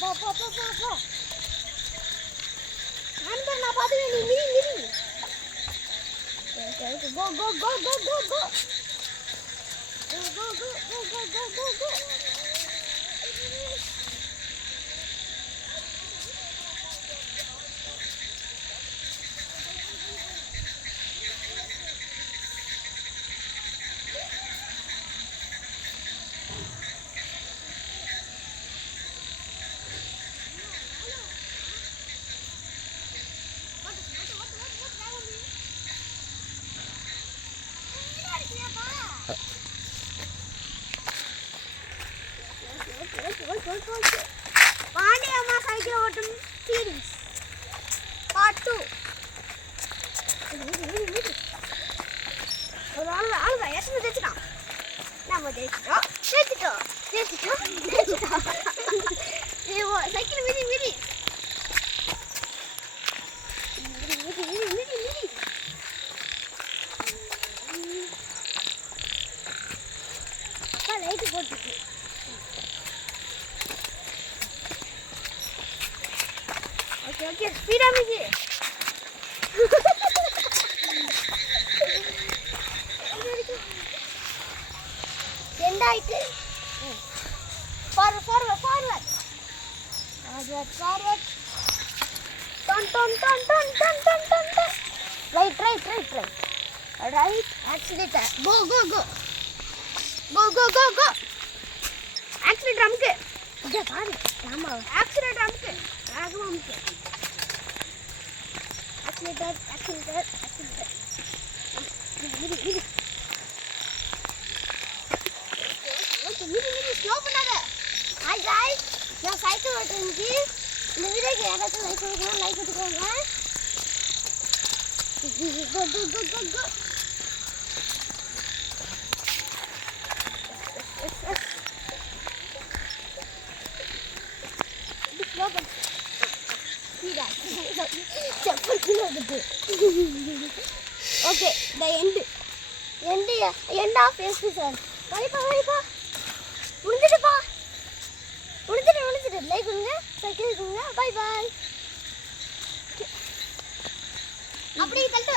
போ போ போ போ போ நண்பர் நான் பாத்துக்கிறேன் நீ மிரி மிரி okay go go go go go go go go go go go go go Pandi அம்மா சைக்கிள் ஓட்டும் சீரிஸ் பார்ட் 2 ஒரு ஆளு எஸ்மி தேய்ச்சிட்டான் நம்ம தேய்ச்சிட்டோம் சைக்கிள் மிதி மிதி அப்பா லைட்டு போட்டுருக்கு ஓகே ஸ்பீடா மிதி எண்டாயிட்டு ஃபார்வர்ட் டன் ரைட் ஆக்சிலேட்டர் கோ ஆக்சிலேட்டர் அமுக்கு இங்க பாரு ஆமா ஆக்சிலேட்டர் அமுக்கு வேகமா அமுக்கு ஆக்சிலேட்டர் மிதி ஸ்லோ பண்ணாத ஹாய் गाइस நான் சைக்கிள் ஓட்டுறேன் இந்த வீடியோக்கு யாராவது லைக் கொடுக்கணும் லைக் கொடுத்துக்கோங்க go ஸ்லோ பண்ணு ஸ்பீடா செப்பல் கீழே வந்துட்டு okay the end of episode வரைப்பா முடிஞ்சிட்டு லைக் கொடுங்க சைக்கிள் கொடுங்க பை அப்படியே தள்ளிட்டு